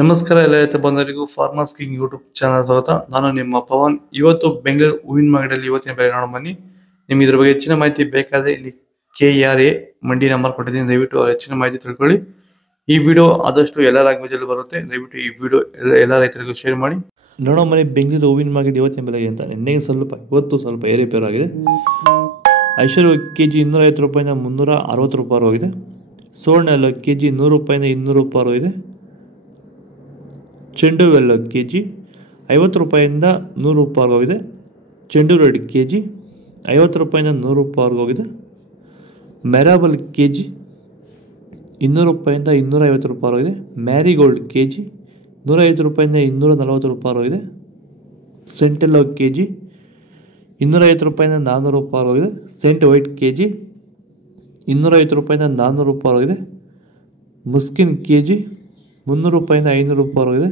ನಮಸ್ಕಾರ ಎಲ್ಲ ರೈತ ಬಂಧುಗಳಿಗೂ ಫಾರ್ಮರ್ಸ್ ಕಿಂಗ್ ಯೂಟ್ಯೂಬ್ ಚಾನಲ್ ಸ್ವಾಗತ. ನಾನು ನಿಮ್ಮ ಪವನ್. ಇವತ್ತು ಬೆಂಗಳೂರು ಹೂವಿನ ಮಾರ್ಕೆಟಲ್ಲಿ ಇವತ್ತಿನ ಬೆಲೆ ನೋಡೋಣ ಬನ್ನಿ. ನಿಮ್ಗೆ ಇದ್ರ ಬಗ್ಗೆ ಹೆಚ್ಚಿನ ಮಾಹಿತಿ ಬೇಕಾದರೆ ಇಲ್ಲಿ KRA ಮಂಡಿ ನಂಬರ್ ಕೊಟ್ಟಿದ್ದೀನಿ, ದಯವಿಟ್ಟು ಹೆಚ್ಚಿನ ಮಾಹಿತಿ ತಿಳ್ಕೊಳ್ಳಿ. ಈ ವಿಡಿಯೋ ಆದಷ್ಟು ಎಲ್ಲ ಲ್ಯಾಂಗ್ವೇಜ್ ಅಲ್ಲಿ ಬರುತ್ತೆ, ದಯವಿಟ್ಟು ಈ ವಿಡಿಯೋ ಎಲ್ಲ ರೈತರಿಗೂ ಶೇರ್ ಮಾಡಿ. ನೋಡೋಣ ಬನ್ನಿ ಬೆಂಗಳೂರು ಹೂವಿನ ಮಾರ್ಕೆಟ್ ಇವತ್ತಿನ ಬೆಲೆಗೆ ಅಂತ. ನಿನ್ನೆಗೆ ಇವತ್ತು ಸ್ವಲ್ಪ ಏರಿಪೇರು ಆಗಿದೆ. ಐಶ್ವರ್ಯ ಕೆಜಿ 250 ರೂಪಾಯಿಂದ 360 ರೂಪಾಯಿ ಹೋಗಿದೆ. ಸುವರ್ಣ ಎಲ್ಲ ಕೆಜಿ 100 ರೂಪಾಯಿಂದ 200 ರೂಪಾಯಿ ಹೋಗಿದೆ. ಚೆಂಡು ಎಲ್ಲ ಕೆಜಿ 50 ರೂಪಾಯಿಂದ 100 ರೂಪಾಯಿ ಹೋಗಿದೆ. ಚೆಂಡು ರೆಡ್ ಕೆಜಿ 50 ರೂಪಾಯಿಂದ 100 ರೂಪಾಯಿ ಹೋಗಿದೆ. ಮೆರಾಬಲ್ ಕೆಜಿ 200 ರೂಪಾಯಿಂದ 250 ರೂಪಾಯಿ ಹೋಗಿದೆ. ಮ್ಯಾರಿಗೋಲ್ಡ್ ಕೆಜಿ 150 ರೂಪಾಯಿಂದ 240 ರೂಪಾಯಿ ಹೋಗಿದೆ. ಸೆಂಟೆಲ್ಲೋ ಕೆಜಿ 250 ರೂಪಾಯಿಂದ 400 ರೂಪಾಯಿ ಹೋಗಿದೆ. ಸೆಂಟ್ ವೈಟ್ ಕೆಜಿ 250 ರೂಪಾಯಿಂದ 400 ರೂಪಾಯಿ ಹೋಗಿದೆ. ಮುಸ್ಕಿನ್ ಕೆಜಿ 300 ರೂಪಾಯಿಂದ 500 ರೂಪಾಯಿ ಹೋಗಿದೆ.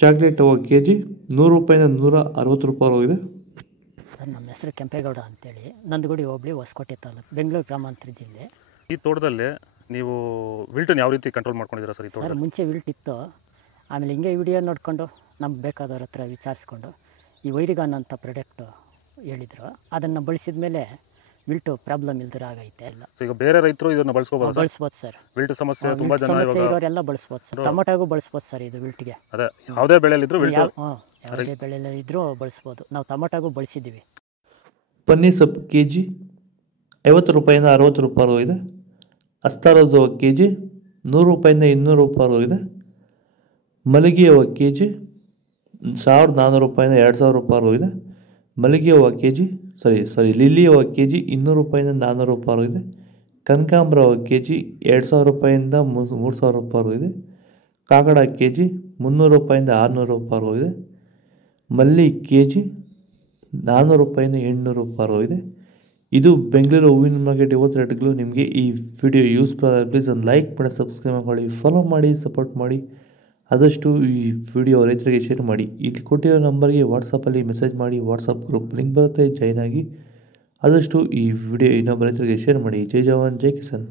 ಚಾಕ್ಲೇಟ್ ಹೂವು ಕೆಜಿ 100 ರೂಪಾಯಿಂದ 160 ರೂಪಾಯಿ ಹೋಗಿದೆ. ಸರ್, ನಮ್ಮ ಹೆಸರು ಕೆಂಪೇಗೌಡ ಅಂತೇಳಿ, ನಂದಗುಡಿ ಹೋಬಳಿ ಹೊಸಕೋಟೆ ತಾಲೂಕು, ಬೆಂಗಳೂರು ಗ್ರಾಮಾಂತರ ಜಿಲ್ಲೆ. ಈ ತೋಟದಲ್ಲಿ ನೀವು ವಿಲ್ಟನ್ನು ಯಾವ ರೀತಿ ಕಂಟ್ರೋಲ್ ಮಾಡ್ಕೊಂಡಿದ್ದೀರಾ ಸರ್? ಈ ತೋಟ ಮುಂಚೆ ವಿಲ್ಟ್ ಇತ್ತು, ಆಮೇಲೆ ಹಿಂಗೆ ವಿಡಿಯೋ ನೋಡಿಕೊಂಡು ನಮ್ಗೆ ಬೇಕಾದವ್ರ ಹತ್ರ ವಿಚಾರಿಸ್ಕೊಂಡು ಈ ವೈರಿಗಾನ್ ಅಂತ ಪ್ರಾಡಕ್ಟು ಹೇಳಿದರು, ಅದನ್ನು ಬಳಸಿದ ಮೇಲೆ ವಿಲ್ಟು ಪ್ರಾಬ್ಲಮ್ ಇಲ್ದಿರ ಆಗೈತೆ. ಎಲ್ಲ ಈಗ ಬೇರೆ ರೈತರು ಇದನ್ನು ಬಳಸ್ಬೋದು ಸರ್. ವಿಲ್ಟ್ ಸಮಸ್ಯೆ ತುಂಬ ಜನ ಇರೋರೆಲ್ಲ ಬಳಸ್ಬೋದು ಸರ್. ಟೊಮೊಟೊಗೂ ಬಳಸ್ಬೋದು ಸರ್ ಇದು ವಿಲ್ಟ್ಗೆ. ಅದೇ ಯಾವುದೇ ಬೆಳೆಯಲ್ಲಿದ್ದರೂ ಯಾವುದೇ ಬೆಳೆಯಲ್ಲಿ ಇದ್ದರೂ ಬಳಸ್ಬೋದು. ನಾವು ಟೊಮೊಟೊಗೂ ಬಳಸಿದ್ದೀವಿ. ಪನ್ನೀರ್ ಸೊಪ್ಪು ಕೆಜಿ 50 ರೂಪಾಯಿಂದ 60 ರೂಪಾಯಿ ಹೋಗಿದೆ. ಅಸ್ತಾರೋಸ್ ಹೂವು ಕೆಜಿ 100 ರೂಪಾಯಿಂದ 200 ರೂಪಾಯಿ ಹೋಗಿದೆ. ಮಲ್ಲಿಗೆ ಹೂವು ಕೆಜಿ 1400 ರೂಪಾಯಿಂದ 2000 ರೂಪಾಯಿ ಹೋಗಿದೆ. ಮಲ್ಲಿಗೆ ಹೂವು ಕೆಜಿ ಲಿಲ್ಲಿ ಹೂವು ಕೆಜಿ 200 ರೂಪಾಯಿಂದ 400 ರೂಪಾಯಿ ಹೋಗಿದೆ. ಕನಕಾಂಬರ ಹೂವು ಕೆಜಿ 2000 ರೂಪಾಯಿಂದ 3000 ರೂಪಾಯಿ ಹೋಗಿದೆ. ಕಾಕಡ ಕೆಜಿ 300 ರೂಪಾಯಿಂದ 600 ರೂಪಾಯಿ ಹೋಗಿದೆ. ಮಲ್ಲಿ ಕೆಜಿ 400 ರೂಪಾಯಿಂದ 800 ರೂಪಾಯಿ ಹೋಗಿದೆ. ಇದು ಬೆಂಗಳೂರು ಹೂವಿನ ಮಾರ್ಕೆಟ್ ಇವತ್ತು ರೇಟ್ಗಳು. ನಿಮಗೆ ಈ ವಿಡಿಯೋ ಯೂಸ್ಫುಲ್ ಆದರೆ ಪ್ಲೀಸ್ ಒಂದು ಲೈಕ್ ಮಾಡಿ, ಸಬ್ಸ್ಕ್ರೈಬ್ ಮಾಡಿ, ಫಾಲೋ ಮಾಡಿ, ಸಪೋರ್ಟ್ ಮಾಡಿ. ಆದಷ್ಟು ಈ ವಿಡಿಯೋ ರೈತರಿಗೆ ಶೇರ್ ಮಾಡಿ. ಇಲ್ಲಿ ಕೊಟ್ಟಿರೋ ನಂಬರ್ಗೆ ವಾಟ್ಸಪ್ಪಲ್ಲಿ ಮೆಸೇಜ್ ಮಾಡಿ, ವಾಟ್ಸಪ್ ಗ್ರೂಪ್ ಲಿಂಕ್ ಬರುತ್ತೆ, ಜಾಯ್ನ್ ಆಗಿ. ಆದಷ್ಟು ಈ ವಿಡಿಯೋ ಇನ್ನೊಬ್ಬ ರೈತರಿಗೆ ಶೇರ್ ಮಾಡಿ. ಜೈ ಜವಾನ್ ಜೈ ಕಿಸಾನ್.